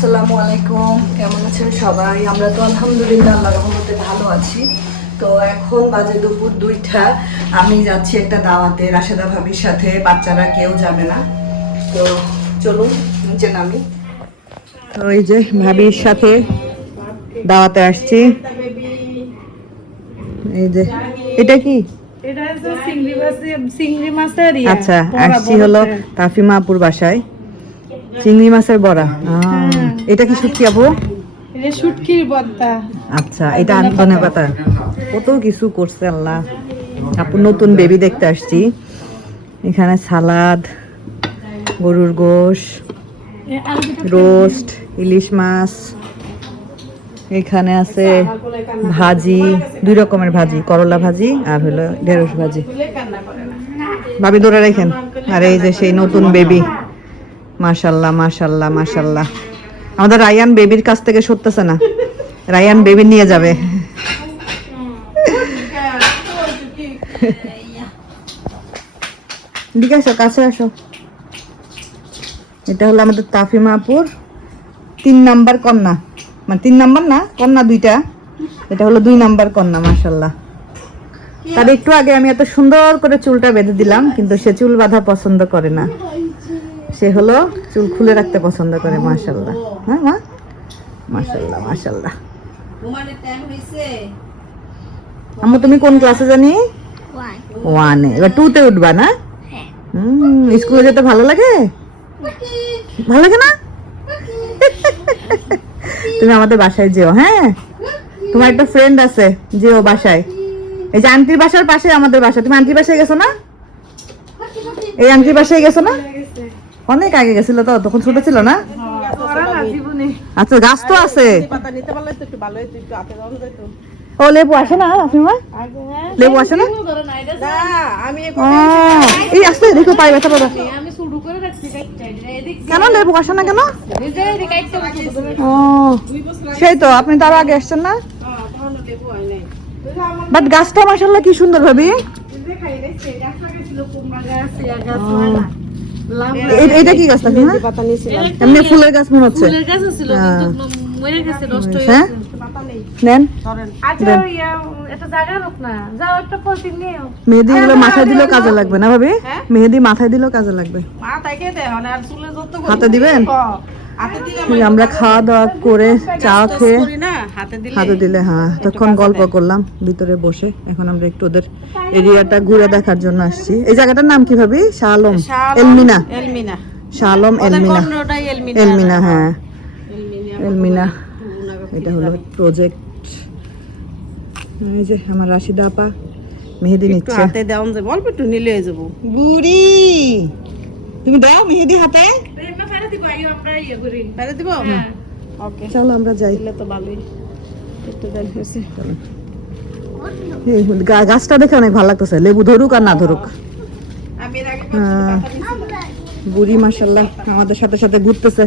আসসালামু আলাইকুম। কেমন আছেন সবাই? আমরা তো আলহামদুলিল্লাহ আল্লাহ রহমতে ভালো আছি। তো এখন বাজে দুপুর দুইটা। আমি যাচ্ছি একটা দাওয়াতে। রাশেদা ভাবির সাথে বাচ্চারা কেউ যাবে না। তো চলুন নিচে নামি। তো এই যে ভাবির সাথে দাওয়াতে আসছি। এই যে এটা কি? আচ্ছা আসছি হলো। তাফিমাপুর বাসায়। চিংড়ি মাছের বড়া। এটা কি শুটকি আপু? এটা শুটকির বত্তা আচ্ছা এটা আনতনে পাতা। কত কিছু করছে আল্লাহ। আপু নতুন বেবি দেখতে আসছি। এখানে সালাদ গরুর গোশ রোস্ট ইলিশ মাছ। এখানে আছে ভাজি দুই রকমের ভাজি করলা ভাজি আর হলো ঢেঁড়স ভাজি। ভাবি ধরে রেখেন। আর এই যে সেই নতুন বেবি মাশাল্লাহ মাশাল্লাহ মাশাল্লাহ। আমাদের রায়ান বেবির কাছ থেকে সরতেছে না। রায়ান বেবি নিয়ে যাবে। ঠিক আছে কাছে আসো। এটা হলো আমাদের তাফিমাপুর তিন নাম্বার কন্যা। মানে তিন নাম্বার না, কন্যা দুইটা। এটা হলো দুই নাম্বার কন্যা, মাশাল্লাহ। তার একটু আগে আমি এত সুন্দর করে চুলটা বেঁধে দিলাম, কিন্তু সে চুল বাঁধা পছন্দ করে না। সে হলো চুল খুলে রাখতে পছন্দ করে মাশাল্লাহ হ্যাঁ মা? মাশাল্লাহ মাশাল্লাহ আম্মু, তুমি কোন ক্লাসে জানি? ওয়ানে। এবার টুতে উঠবা না? হুম, স্কুলে যেতে ভালো লাগে? ভালো লাগে না? তুমি আমাদের বাসায় যেও হ্যাঁ? তোমার একটা ফ্রেন্ড আছে, যেও বাসায়। এই যে আন্টির বাসার পাশে আমাদের বাসা। তুমি আন্টির বাসায় গেছো না? এই আন্টির বাসায় গেছো না? অনেক আগে গেছিল তো তখন ছোট ছিল না? আচ্ছা গাছ তো আছে। ও লেবু আসে না আফিমা লেবু আসে না? এই আসতে দেখো পাই ব্যথা পাবা। কেন লেবু আসে না কেন? ও সেই তো আপনি তার আগে আসছেন না? হ্যাঁ বাট গাছটা মাসাল্লাহ কি সুন্দর ভাবি। দেখাই এটা কি গাছ থাকে হ্যাঁ? এমনি ফুলের গাছ মনে হচ্ছে। ফুলের গাছ ছিল হ্যাঁ। কিন্তু মরে গেছে নষ্ট হয়ে গেছে। নেন। আচ্ছা এটা জায়গা হোক না। যাও একটা পলিথিন নিও মেহেদি গুলো মাথায় দিলেও কাজে লাগবে না ভাবি? মেহেদি মাথায় দিলেও কাজে লাগবে। মানে আর চুলে যত হাতে দিবেন? আমরা খাওয়া দাওয়া করে চা খেয়ে হাতে দিলে। হ্যাঁ। তখন গল্প করলাম ভিতরে বসে। এখন আমরা একটু ওদের এরিয়াটা ঘুরে দেখার জন্য আসছি। এই জায়গাটার নাম কি ভাবি? শালম। এলমিনা। এলমিনা। শালম এলমিনা। এলমিনা। হ্যাঁ। এলমিনা। এটা হলো প্রজেক্ট এই যে আমার রাশিদা আপা মেহেদি নিচ্ছে। হাতে দাও অল্প একটু নিলে যাব। বুড়ি! তুমি দাও মেহেদি হাতে পেরে দিব? ওকে। চলো আমরা যাই। দিলে তো ভালোই। একটু দেন হয়েছে। গাছটা দেখে অনেক ভালো লাগতেছে। লেবু ধরুক আর না ধরুক। আমি এর আগে হ্যাঁ। বুড়ি মাসাল্লাহ আমাদের সাথে সাথে ঘুরতেছে।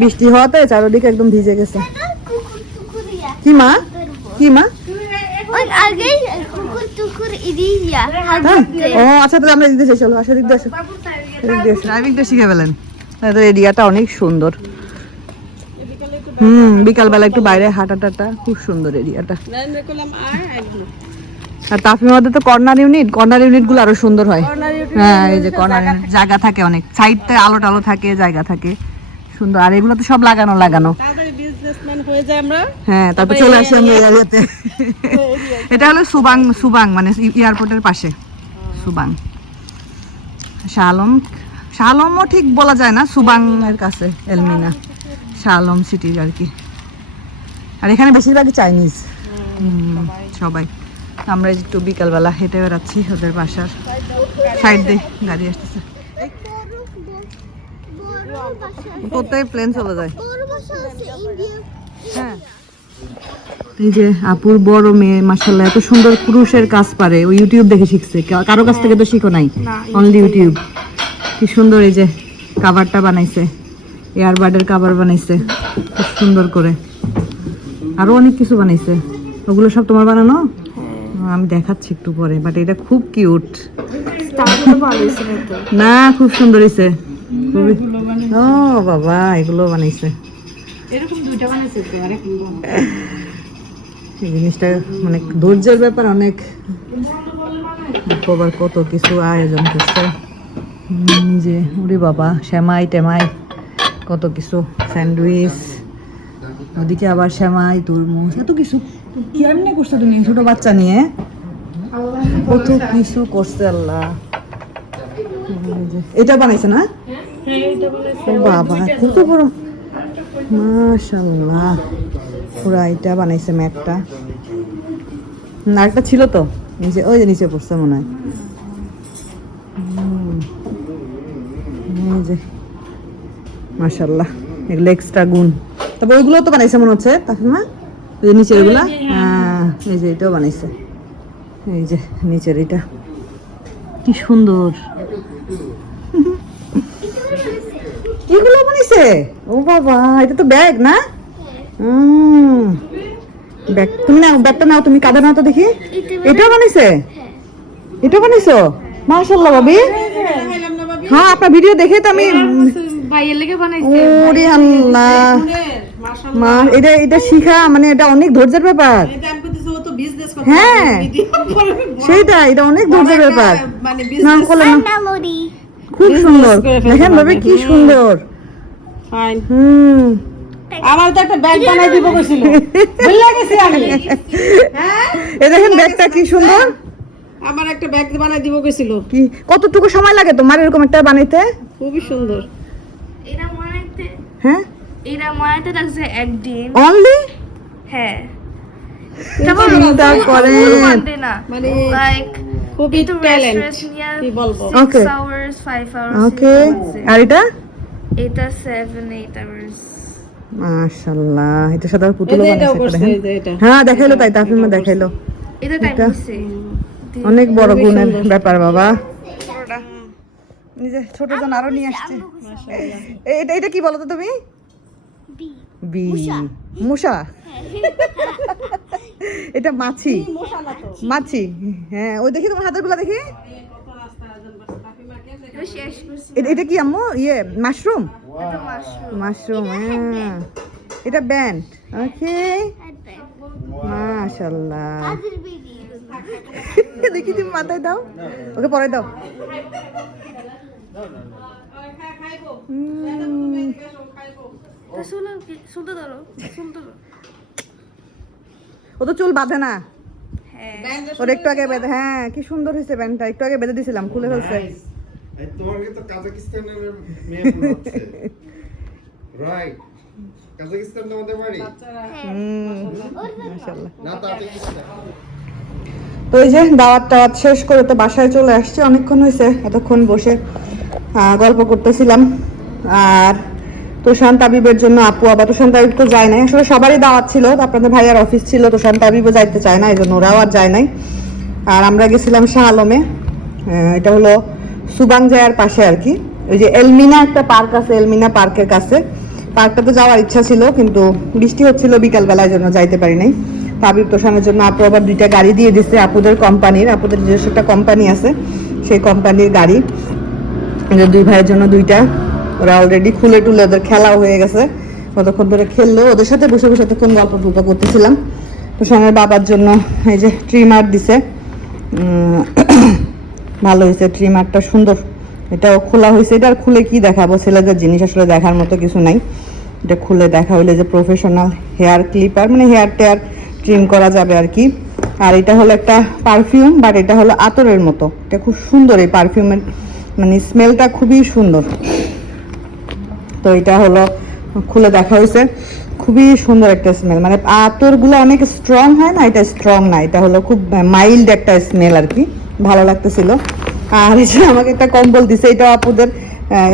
বৃষ্টি হওয়াতে চারদিকে একদম ভিজে গেছে। কি মা? কি মা? হ্যাঁ। ও আচ্ছা তাহলে আমরা দিতে চলো আসো দিক দিয়ে আসো। দিয়ে আসো। ড্রাইভিংটা শিখে ফেলেন। তাদের এরিয়াটা অনেক সুন্দর। হুম বিকালবেলা একটু বাইরে হাঁটা টাটা খুব সুন্দর এরিয়াটা। আর মধ্যে তো কর্নার ইউনিট কর্নার ইউনিটগুলো আরও সুন্দর হয়। হ্যাঁ এই যে কর্নার জায়গা থাকে। অনেক। সাইডতে আলো টালো থাকে জায়গা থাকে। সুন্দর। আর এগুলো তো সব লাগানো লাগানো। হয়ে তারপর চলে আসি আমরা এরিয়াতে। এটা হলো সুবাং সুবাং মানে এয়ারপোর্টের পাশে। সুবাং। শালম শালমও ঠিক বলা যায় না সুবাং এর কাছে এলমিনা। শালম সিটির আর কি। আর এখানে বেশিরভাগই চাইনিজ। সবাই। আমরা যে একটু বিকালবেলা হেঁটে বেড়াচ্ছি ওদের বাসার সাইড দিয়ে। গাড়ি আসতেছে। কোথায় প্লেন চলে যায়? হ্যাঁ। এই যে আপুর বড় মেয়ে মাসাল্লাহ এত সুন্দর ক্রুশের কাজ পারে। ও ইউটিউব দেখে শিখছে। কারও কাছ থেকে তো শিখো নাই। অনলি ইউটিউব কি সুন্দর এই যে কাভারটা বানাইছে। এয়ারবাডের কাভার বানাইছে। খুব সুন্দর করে। আরও অনেক কিছু বানাইছে। ওগুলো সব তোমার বানানো? আমি দেখাচ্ছি একটু পরে বাট এটা খুব কিউট না খুব সুন্দর হয়েছে। খুবই ও বাবা এগুলো বানাইছে। এই জিনিসটা মানে ধৈর্যের ব্যাপার অনেক। আবার কত কিছু আয়োজন করছে। যে ওরে বাবা শ্যামাই টেমাই কত কিছু স্যান্ডউইচ ওদিকে আবার শ্যামাই তরমুজ এত কিছু। কেমনে করছ তুমি ছোট বাচ্চা নিয়ে? কত কিছু করছে আল্লাহ। এটা বানাইছে না? বাবা কত বড়। মাশাল্লাহ পুরা এটা বানাইছে ম্যাটটা। হুম, আরেকটা ছিল তো নিচে ওই যে নিচে পড়ছে মনে হয়। এই যে মাশাল্লাহ এগুলো এক্সট্রা গুণ। ওইগুলো তো বানাইছে মনে হচ্ছে না ওই যে নিচের এগুলা হ্যাঁ এই যে এটাও বানাইছে। এই যে নিচের এটা। কি সুন্দর। এগুলো বানাইছে? ও বাবা এটা তো ব্যাগ না? ব্যাগ। তুমি নাও ব্যাগটা নাও তুমি কাঁধে নাও তো দেখি। এটা বানাইছে? এটা বানাইছো? মাশাল্লাহ ভাবি। হ্যাঁ আপনার ভিডিও দেখে তো আমি ভাইয়ের লেগে বানাইছে। ওরে আল্লাহ। মা এটা এটা শিখা মানে এটা অনেক ধৈর্যের ব্যাপার। হ্যাঁ। এটা অনেক ধৈর্যের ব্যাপার। মানে. খুব সুন্দর। দেখেন ভাবে কি সুন্দর। হুম। আমার তো একটা ব্যাগ বানাই দিব কইছিল ভুলে গেছি আমি। হ্যাঁ এ দেখেন ব্যাগটা কি সুন্দর। আমার একটা ব্যাগ বানাই দিব কইছিল কি? কতটুকু সময় লাগে তোমার এরকম একটা বানাইতে? খুবই সুন্দর। এটা মনে হ্যাঁ? এটা মনে লাগছে একদিন। অনলি হ্যাঁ। চিন্তা করেন? মানে লাইক খুবই ট্যালেন্ট কি বলব. ওকে আর এটা? এটা seven, eight hours. মাশাআল্লাহ এটা সাদা বানাইছে হ্যাঁ দেখাইলো তাই তাফিমা দেখাইলো। এটা টাইম দিছে অনেক বড় গুণের ব্যাপার বাবা। নিজে ছোট জন আরও নিয়ে আসছে। এটা এটা কি বলো তো তুমি? বি। মুসা এটা মাছি। মাছি। হ্যাঁ ওই দেখি তোমার হাতেরগুলা দেখি। এটা কি আম্মু? ইয়ে মাশরুম? মাশরুম। মাশরুম হ্যাঁ। এটা ব্যান্ড। ওকে মাশাল্লাহ। দেখি তুমি মাথায় দাও। ওকে পরে দাও। ও তো চুল বাঁধে না। হ্যাঁ। ওর একটু আগে বেঁধে হ্যাঁ কি সুন্দর হয়েছে প্যান্টটা একটু আগে বেঁধে দিছিলাম খুলে ফেলছে। তোমাকে তো কাজাকিস্তানের মেয়ে মনে হচ্ছে। রাইট কাজাকিস্তান তোমাদের বাড়ি? হুম মাশাল্লাহ না তাজিকিস্তান তো এই যে দাওয়াত টাওয়াত শেষ করে তো বাসায় চলে আসছি। অনেকক্ষণ হয়েছে এতক্ষণ বসে গল্প করতেছিলাম। আর তোষান তাবিবের জন্য আপু, আবার তোষান তাবিব তো যায় নাই। আসলে সবারই দাওয়াত ছিল, আপনাদের ভাইয়ার অফিস ছিল, তোষান তাবিবও যাইতে চায় না এই জন্য ওরাও আর যায় নাই। আর আমরা গেছিলাম শাহ আলমে এটা হলো সুবাং জায়ার পাশে আর কি। ওই যে এলমিনা একটা পার্ক আছে, এলমিনা পার্কের কাছে। পার্কটা তো যাওয়ার ইচ্ছা ছিল, কিন্তু বৃষ্টি হচ্ছিল বিকালবেলার জন্য যাইতে পারি নাই। তাবিব তোষানের জন্য আপু আবার দুইটা গাড়ি দিয়ে দিচ্ছে আপুদের কোম্পানির, আপুদের নিজস্ব একটা কোম্পানি আছে, সেই কোম্পানির গাড়ি। দুই ভাইয়ের জন্য দুইটা, ওরা অলরেডি খুলে টুলে ওদের খেলাও হয়ে গেছে। কতক্ষণ ধরে খেললো, ওদের সাথে বসে বসে এতক্ষণ গল্প টল্প করতেছিলাম। তোষানের বাবার জন্য এই যে ট্রিমার দিছে। ভালো হয়েছে ট্রিমারটা সুন্দর। এটাও খোলা হয়েছে, এটা আর খুলে কি দেখাবো? ছেলেদের জিনিস আসলে দেখার মতো কিছু নাই। এটা খুলে দেখা হইলে যে প্রফেশনাল হেয়ার ক্লিপার মানে হেয়ার টেয়ার ট্রিম করা যাবে আর কি। আর এটা হলো একটা পারফিউম বাট এটা হলো আতরের মতো। এটা খুব সুন্দর এই পারফিউমের মানে স্মেলটা খুবই সুন্দর। তো এটা হলো, খুলে দেখা হয়েছে। খুবই সুন্দর একটা স্মেল মানে আতরগুলো অনেক স্ট্রং হয় না, এটা স্ট্রং না। এটা হলো খুব মাইল্ড একটা স্মেল আর কি। ভালো লাগতেছিল। আর এই যে আমাকে একটা কম্বল দিছে এটা আপুদের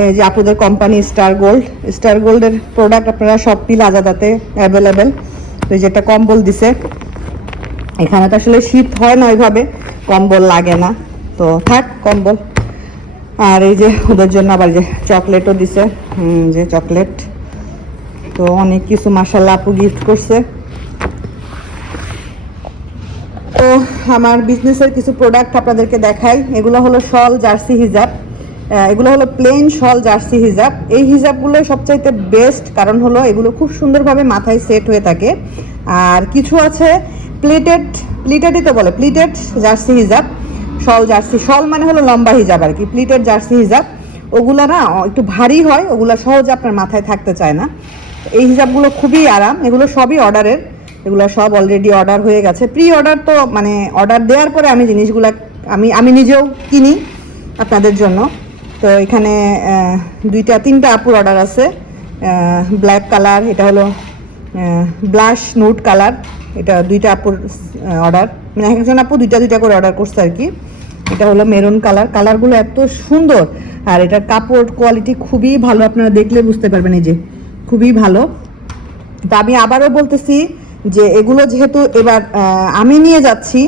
এই যে আপুদের কোম্পানি স্টার গোল্ড স্টার গোল্ডের প্রোডাক্ট আপনারা সব পিল আজাদাতে অ্যাভেলেবেল তো এই যে একটা কম্বল দিছে। এখানে তো আসলে শীত হয় না ওইভাবে, কম্বল লাগে না। তো থাক, কম্বল। আর এই যে ওদের জন্য আবার যে চকলেটও দিছে যে চকলেট। তো অনেক কিছু মাসাল্লাহ আপু গিফট করছে। তো আমার বিজনেসের কিছু প্রোডাক্ট আপনাদেরকে দেখাই। এগুলো হলো শল, জার্সি, হিজাব। এগুলো হলো প্লেন শল জার্সি হিজাব। এই হিজাবগুলো সবচাইতে বেস্ট কারণ হলো এগুলো খুব সুন্দরভাবে মাথায় সেট হয়ে থাকে। আর কিছু আছে প্লেটেড প্লিটেডই তো বলে প্লিটেড জার্সি হিজাব, শল জার্সি। শল মানে হলো লম্বা হিজাব আর কি প্লিটেড জার্সি হিজাব। ওগুলা না একটু ভারী হয়, ওগুলো সহজে আপনার মাথায় থাকতে চায় না। এই হিজাবগুলো খুবই আরাম, এগুলো সবই অর্ডারের এগুলো সব অলরেডি অর্ডার হয়ে গেছে। প্রি অর্ডার তো মানে অর্ডার দেওয়ার পরে আমি জিনিসগুলো, আমি আমি নিজেও কিনি আপনাদের জন্য। তো এখানে দুইটা, তিনটা আপুর অর্ডার আছে। ব্ল্যাক কালার এটা হলো ব্লাশ নোট কালার এটা দুইটা আপুর অর্ডার মানে একজন আপু দুইটা দুইটা করে অর্ডার করছে আর কি। এটা হলো মেরুন কালার কালারগুলো এত সুন্দর। আর এটার কাপড় কোয়ালিটি খুবই ভালো, আপনারা দেখলে বুঝতে পারবেন এই যে, খুবই ভালো। তো আমি আবারও বলতেছি যে এগুলো যেহেতু এবার আমি নিয়ে যাচ্ছি,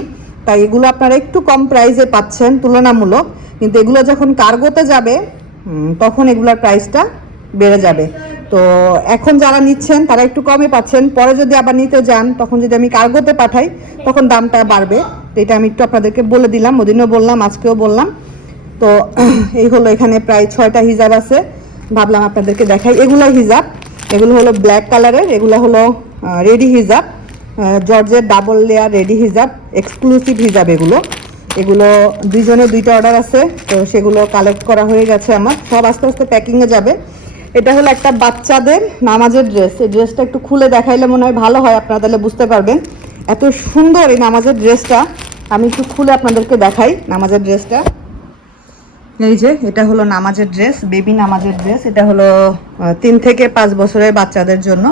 তাই এগুলো আপনারা একটু কম প্রাইসে পাচ্ছেন তুলনামূলক। কিন্তু এগুলো যখন কার্গোতে যাবে তখন এগুলোর প্রাইসটা বেড়ে যাবে। তো এখন যারা নিচ্ছেন, তারা একটু কমে পাচ্ছেন। পরে যদি আবার নিতে যান, তখন যদি আমি কার্গোতে পাঠাই, তখন দামটা বাড়বে। তো এটা আমি একটু আপনাদেরকে বলে দিলাম ওদিনও বললাম, আজকেও বললাম। তো এই হলো এখানে প্রায় ছয়টা হিজাব আছে। ভাবলাম আপনাদেরকে দেখাই। এগুলো হিজাব। এগুলো হলো ব্ল্যাক কালারের এগুলো হলো রেডি হিজাব। জর্জের double layer ready hijab exclusive hijab এগুলো। এগুলো দুইজনে দুইটা অর্ডার আছে, তো সেগুলো কালেক্ট করা হয়ে গেছে আমার। সব আস্তে আস্তে প্যাকিংয়ে যাবে। এটা হলো একটা বাচ্চাদের নামাজের ড্রেস এই ড্রেসটা একটু খুলে দেখাইলে মনে হয় ভালো হয়, আপনারা তাহলে বুঝতে পারবেন। এত সুন্দর এই নামাজের ড্রেসটা আমি একটু খুলে আপনাদেরকে দেখাই নামাজের ড্রেসটা এই যে, এটা হলো নামাজের ড্রেস বেবি নামাজের ড্রেস এটা হলো তিন থেকে পাঁচ বছরের বাচ্চাদের জন্য।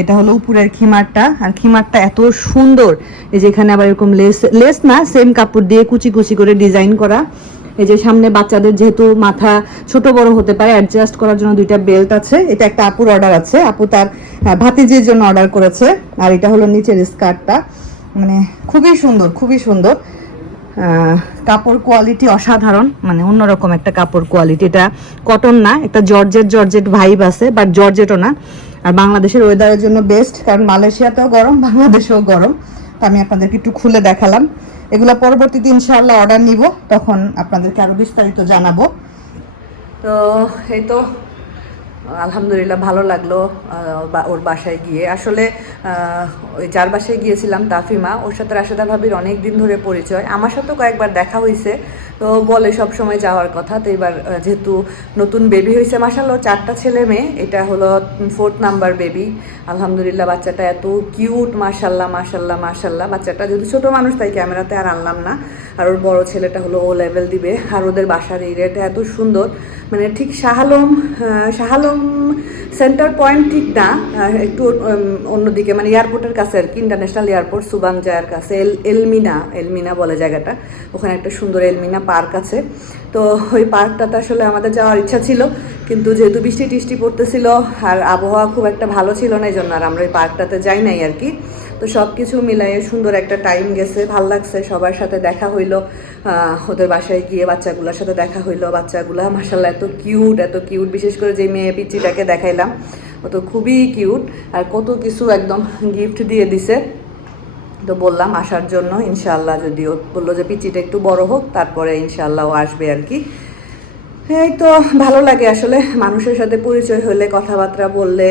এটা হলো উপরের খিমারটা। আর খিমারটা এত সুন্দর। এই যে এখানে আবার এরকম লেস লেস না সেম কাপড় দিয়ে কুচি কুচি করে ডিজাইন করা। এই যে সামনে বাচ্চাদের যেহেতু মাথা ছোট বড় হতে পারে অ্যাডজাস্ট করার জন্য দুইটা বেল্ট আছে। এটা একটা আপুর অর্ডার আছে। আপু তার ভাতিজির জন্য অর্ডার করেছে। আর এটা হলো নিচের স্কার্টটা মানে খুবই সুন্দর খুবই সুন্দর। কাপড় কোয়ালিটি অসাধারণ মানে অন্যরকম একটা কাপড় কোয়ালিটি এটা কটন না, একটা জর্জেট জর্জেট ভাইব আছে বাট জর্জেটও না। আর বাংলাদেশের ওয়েদারের জন্য বেস্ট কারণ মালয়েশিয়াতেও গরম, বাংলাদেশেও গরম। তো আমি আপনাদেরকে একটু খুলে দেখালাম। এগুলো পরবর্তীতে ইনশাআল্লাহ অর্ডার নিব, তখন আপনাদেরকে আরও বিস্তারিত জানাব। তো এই তো আলহামদুলিল্লাহ ভালো লাগল ওর বাসায় গিয়ে। আসলে ওই যার বাসায় গিয়েছিলাম, তাফিমা, ওর সাথে রাশেদা ভাবির অনেক দিন ধরে পরিচয়। আমার সাথেও কয়েকবার দেখা হয়েছে তো বলে সব সময় যাওয়ার কথা। তো এবার যেহেতু নতুন বেবি হয়েছে মাসাল্লো চারটা ছেলে মেয়ে, এটা হলো ফোর্থ নাম্বার বেবি আলহামদুলিল্লাহ, বাচ্চাটা এত কিউট, মাশাল্লাহ মাশাল্লাহ মাশাল্লাহ। বাচ্চাটা যেহেতু ছোটো মানুষ তাই ক্যামেরাতে আর আনলাম না। আর ওর বড় ছেলেটা হলো ও লেভেল দিবে। আর ওদের বাসার এরিয়াটা এত সুন্দর। মানে ঠিক শাহালম শাহালম সেন্টার পয়েন্ট ঠিক না। একটু অন্যদিকে মানে এয়ারপোর্টের কাছে আর কি ইন্টারন্যাশনাল এয়ারপোর্ট সুবান জায়ার কাছে। এল এলমিনা এলমিনা বলে জায়গাটা। ওখানে একটা সুন্দর এলমিনা পার্ক আছে। তো ওই পার্কটাতে আসলে আমাদের যাওয়ার ইচ্ছা ছিল, কিন্তু যেহেতু বৃষ্টি টিষ্টি পড়তেছিল আর আবহাওয়া খুব একটা ভালো ছিল না এই জন্য আর আমরা ওই পার্কটাতে যাই নাই আর কি। তো সব কিছু মিলাইয়ে সুন্দর একটা টাইম গেছে, ভালো লাগছে, সবার সাথে দেখা হইল ওদের বাসায় গিয়ে বাচ্চাগুলোর সাথে দেখা হইল, বাচ্চাগুলা মাসাল্লাহ এত কিউট এত কিউট বিশেষ করে যে মেয়ে পিচিটাকে দেখাইলাম, ও তো খুবই কিউট আর কত কিছু একদম গিফট দিয়ে দিছে। তো বললাম আসার জন্য ইনশাল্লাহ যদি ও বলল যে পিচিটা একটু বড় হোক, তারপরে ইনশাল্লাহ ও আসবে আর কি। এই তো ভালো লাগে আসলে, মানুষের সাথে পরিচয় হলে, কথাবার্তা বললে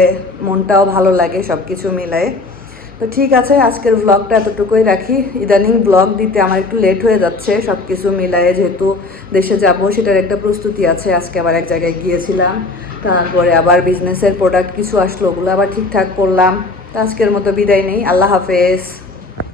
মনটাও ভালো লাগে সব কিছু মিলায়ে। তো ঠিক আছে, আজকের ব্লগটা এতটুকুই রাখি। ইদানিং ব্লগ দিতে আমার একটু লেট হয়ে যাচ্ছে সব কিছু মিলায়ে যেহেতু দেশে যাব, সেটার একটা প্রস্তুতি আছে, আজকে আবার এক জায়গায় গিয়েছিলাম। তারপরে আবার বিজনেসের প্রোডাক্ট কিছু আসলো, ওগুলো আবার ঠিকঠাক করলাম। তো আজকের মতো বিদায় নেই, আল্লাহ হাফেজ।